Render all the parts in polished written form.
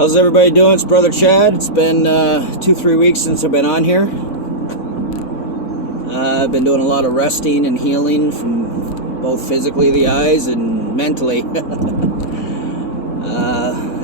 How's everybody doing? It's Brother Chad. It's been 2-3 weeks since I've been on here. I've been doing a lot of resting and healing from both physically the eyes and mentally. I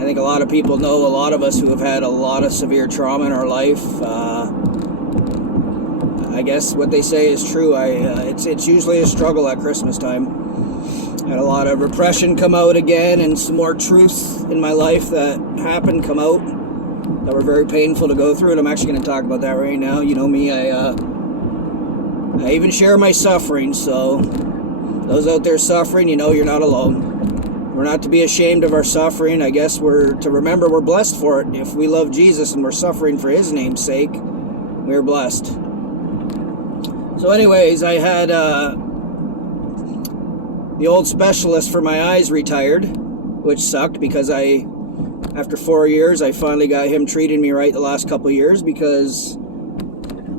think a lot of people know, a lot of us who have had a lot of severe trauma in our life. I guess what they say is true. It's usually a struggle at Christmas time. Had a lot of repression come out again, and some more truths in my life that happened come out that were very painful to go through, and I'm actually going to talk about that right now. You know me, I even share my suffering, so those out there suffering, you know you're not alone. We're not to be ashamed of our suffering. I guess we're to remember we're blessed for it. If we love Jesus and we're suffering for His name's sake, we're blessed. So anyways, I had the old specialist for my eyes retired, which sucked because after 4 years, I finally got him treating me right the last couple of years, because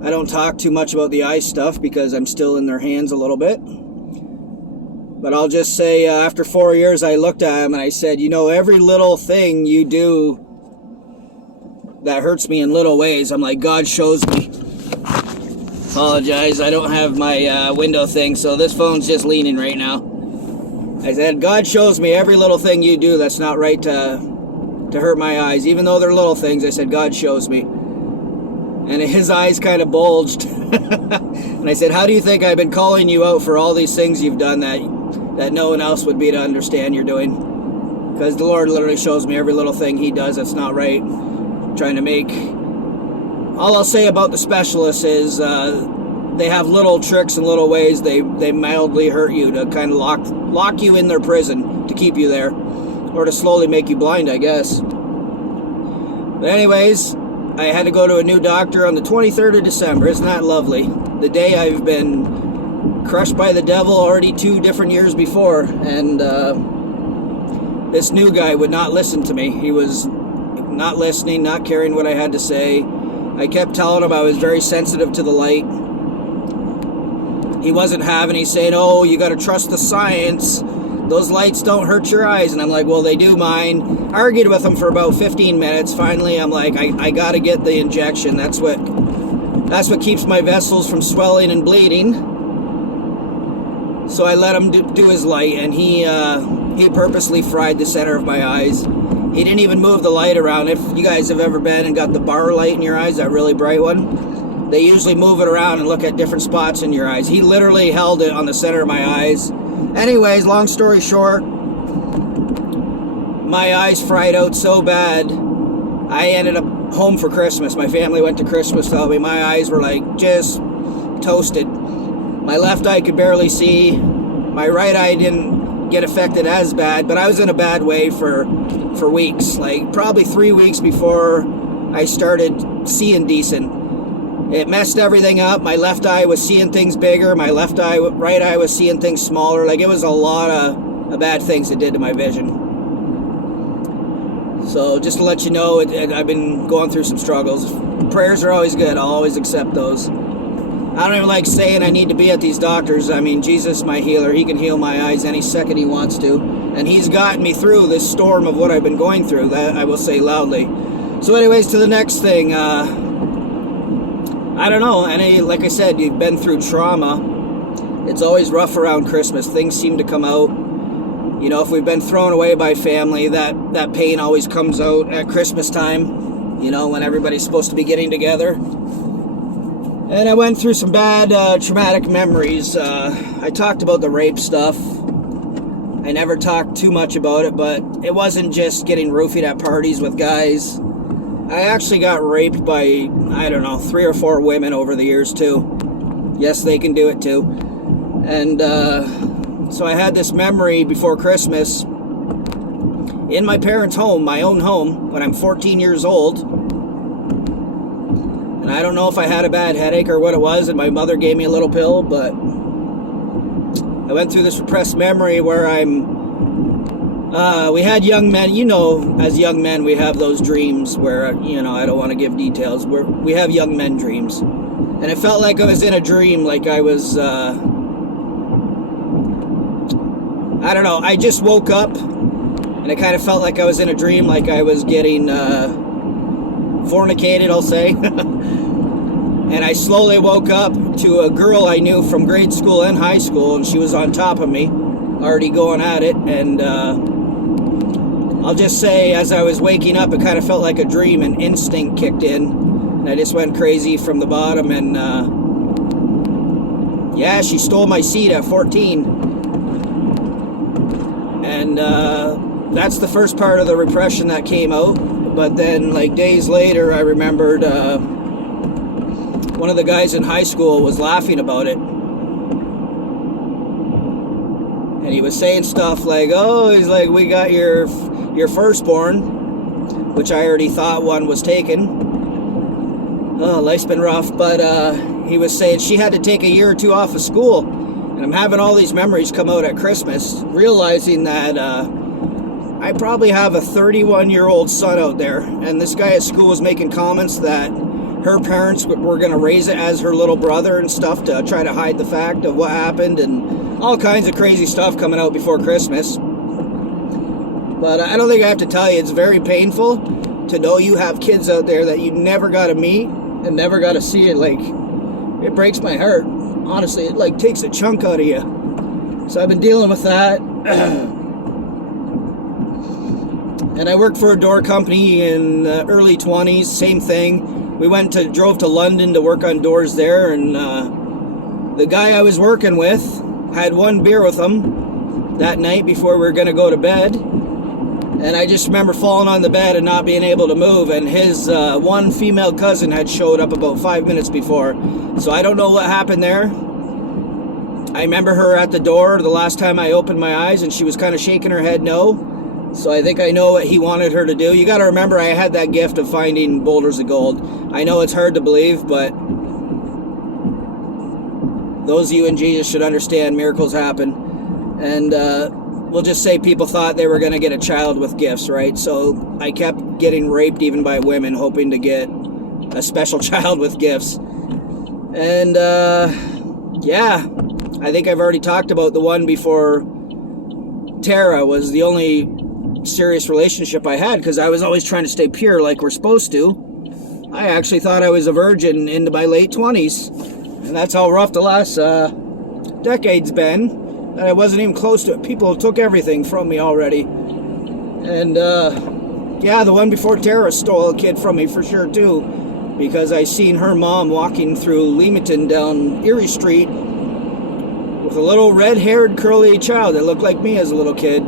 I don't talk too much about the eye stuff because I'm still in their hands a little bit. But I'll just say, after 4 years, I looked at him and I said, you know, every little thing you do that hurts me in little ways, I'm like, God shows me. Apologize, I don't have my window thing, so this phone's just leaning right now. I said, God shows me every little thing you do that's not right to hurt my eyes. Even though they're little things, I said, God shows me. And his eyes kind of bulged. And I said, how do you think I've been calling you out for all these things you've done that no one else would be to understand you're doing? Because the Lord literally shows me every little thing He does that's not right. Trying to make... All I'll say about the specialists is they have little tricks and little ways they mildly hurt you to kind of lock you in their prison to keep you there, or to slowly make you blind, I guess. But anyways, I had to go to a new doctor on the 23rd of December. Isn't that lovely? The day I've been crushed by the devil already 2 different years before, and this new guy would not listen to me. He was not listening, not caring what I had to say. I kept telling him I was very sensitive to the light. He wasn't having it. He's saying, oh, you got to trust the science. Those lights don't hurt your eyes. And I'm like, well, they do mine. I argued with him for about 15 minutes. Finally, I'm like, I got to get the injection. That's what keeps my vessels from swelling and bleeding. So I let him do his light, and he purposely fried the center of my eyes. He didn't even move the light around. If you guys have ever been and got the bar light in your eyes, that really bright one, they usually move it around and look at different spots in your eyes. He literally held it on the center of my eyes. Anyways, long story short, my eyes fried out so bad, I ended up home for Christmas. My family went to Christmas without me. My eyes were like just toasted. My left eye could barely see. My right eye didn't get affected as bad, but I was in a bad way for weeks, like probably 3 weeks before I started seeing decent. It messed everything up. My left eye was seeing things bigger. My right eye was seeing things smaller. Like, it was a lot of bad things it did to my vision. So just to let you know, I've been going through some struggles. Prayers are always good. I'll always accept those. I don't even like saying I need to be at these doctors. I mean, Jesus, my healer, He can heal my eyes any second He wants to. And He's gotten me through this storm of what I've been going through. That I will say loudly. So anyways, to the next thing. I don't know. Like I said, you've been through trauma. It's always rough around Christmas. Things seem to come out. You know, if we've been thrown away by family, that pain always comes out at Christmas time. You know, when everybody's supposed to be getting together. And I went through some bad traumatic memories. I talked about the rape stuff. I never talked too much about it, but it wasn't just getting roofied at parties with guys. I actually got raped by, I don't know, 3 or 4 women over the years too. Yes, they can do it too. And so I had this memory before Christmas in my parents' home, my own home, when I'm 14 years old. And I don't know if I had a bad headache or what it was, and my mother gave me a little pill, but I went through this repressed memory where we had young men, you know, as young men we have those dreams where, you know, I don't want to give details, where we have young men dreams. And it felt like I was in a dream, like I was, I don't know, I just woke up and it kind of felt like I was in a dream, like I was getting fornicated, I'll say. And I slowly woke up to a girl I knew from grade school and high school, and she was on top of me, already going at it. And I'll just say, as I was waking up, it kind of felt like a dream, and instinct kicked in, and I just went crazy from the bottom. And yeah, she stole my seat at 14. And that's the first part of the repression that came out. But then, like, days later, I remembered one of the guys in high school was laughing about it. And he was saying stuff like, oh, he's like, we got your firstborn, which I already thought one was taken. Oh, life's been rough. But he was saying she had to take a year or two off of school. And I'm having all these memories come out at Christmas, realizing that I probably have a 31-year-old son out there. And this guy at school was making comments that her parents were going to raise it as her little brother and stuff to try to hide the fact of what happened, and all kinds of crazy stuff coming out before Christmas. But I don't think I have to tell you, it's very painful to know you have kids out there that you never got to meet and never got to see. It like, it breaks my heart. Honestly, it like takes a chunk out of you. So I've been dealing with that. And I worked for a door company in the early 20s, same thing. We drove to London to work on doors there, and the guy I was working with had one beer with him that night before we were going to go to bed. And I just remember falling on the bed and not being able to move, and his one female cousin had showed up about 5 minutes before. So I don't know what happened there. I remember her at the door the last time I opened my eyes, and she was kind of shaking her head no. So I think I know what he wanted her to do. You got to remember, I had that gift of finding boulders of gold. I know it's hard to believe, but those of you in Jesus should understand miracles happen. And we'll just say people thought they were going to get a child with gifts, right? So I kept getting raped even by women, hoping to get a special child with gifts. And yeah, I think I've already talked about the one before Tara was the only serious relationship I had, because I was always trying to stay pure like we're supposed to. I actually thought I was a virgin into my late 20s, and that's how rough the last decade's been, and I wasn't even close to it. People took everything from me already. And yeah, the one before Tara stole a kid from me for sure too, because I seen her mom walking through Leamington down Erie Street with a little red-haired curly child that looked like me as a little kid,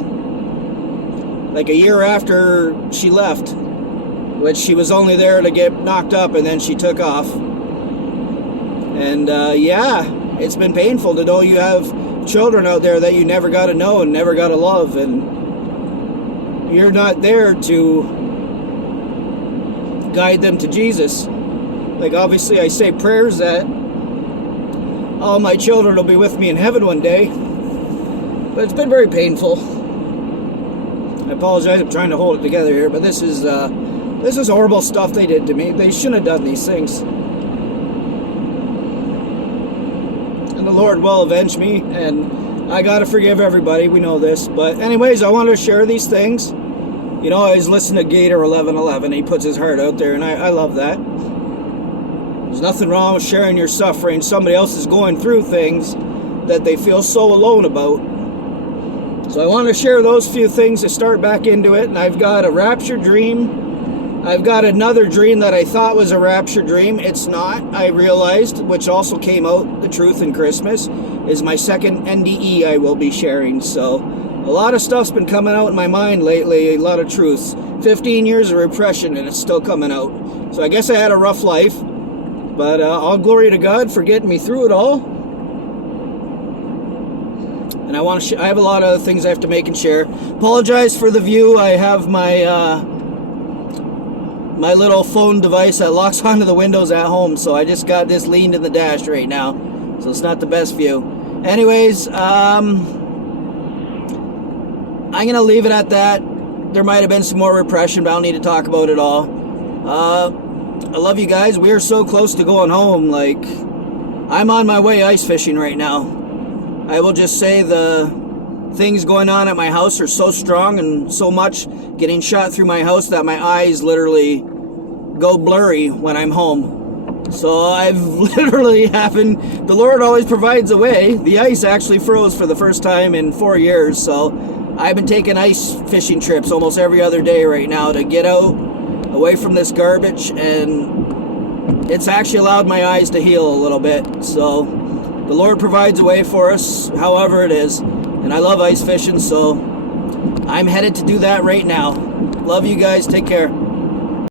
like a year after she left, which she was only there to get knocked up, and then she took off. And yeah, it's been painful to know you have children out there that you never got to know and never got to love, and you're not there to guide them to Jesus. Like, obviously I say prayers that all my children will be with me in heaven one day, but it's been very painful. I apologize, I'm trying to hold it together here, but this is horrible stuff they did to me. They shouldn't have done these things. And the Lord will avenge me, and I gotta forgive everybody, we know this. But anyways, I wanted to share these things. You know, I always listen to Gator 1111, he puts his heart out there, and I love that. There's nothing wrong with sharing your suffering. Somebody else is going through things that they feel so alone about. So I want to share those few things to start back into it. And I've got a rapture dream. I've got another dream that I thought was a rapture dream. It's not, I realized, which also came out, the truth in Christmas, is my second NDE I will be sharing. So a lot of stuff's been coming out in my mind lately, a lot of truths. 15 years of repression, and it's still coming out. So I guess I had a rough life. But all glory to God for getting me through it all. And I want to. I have a lot of other things I have to make and share. Apologize for the view. I have my my little phone device that locks onto the windows at home, so I just got this leaned in the dash right now, so it's not the best view. Anyways, I'm gonna leave it at that. There might have been some more repression, but I don't need to talk about it all. I love you guys. We are so close to going home. Like, I'm on my way ice fishing right now. I will just say the things going on at my house are so strong and so much getting shot through my house that my eyes literally go blurry when I'm home. So I've literally the Lord always provides a way. The ice actually froze for the first time in 4 years, so I've been taking ice fishing trips almost every other day right now to get out away from this garbage, and it's actually allowed my eyes to heal a little bit. So the Lord provides a way for us, however it is, and I love ice fishing, so I'm headed to do that right now. Love you guys. Take care.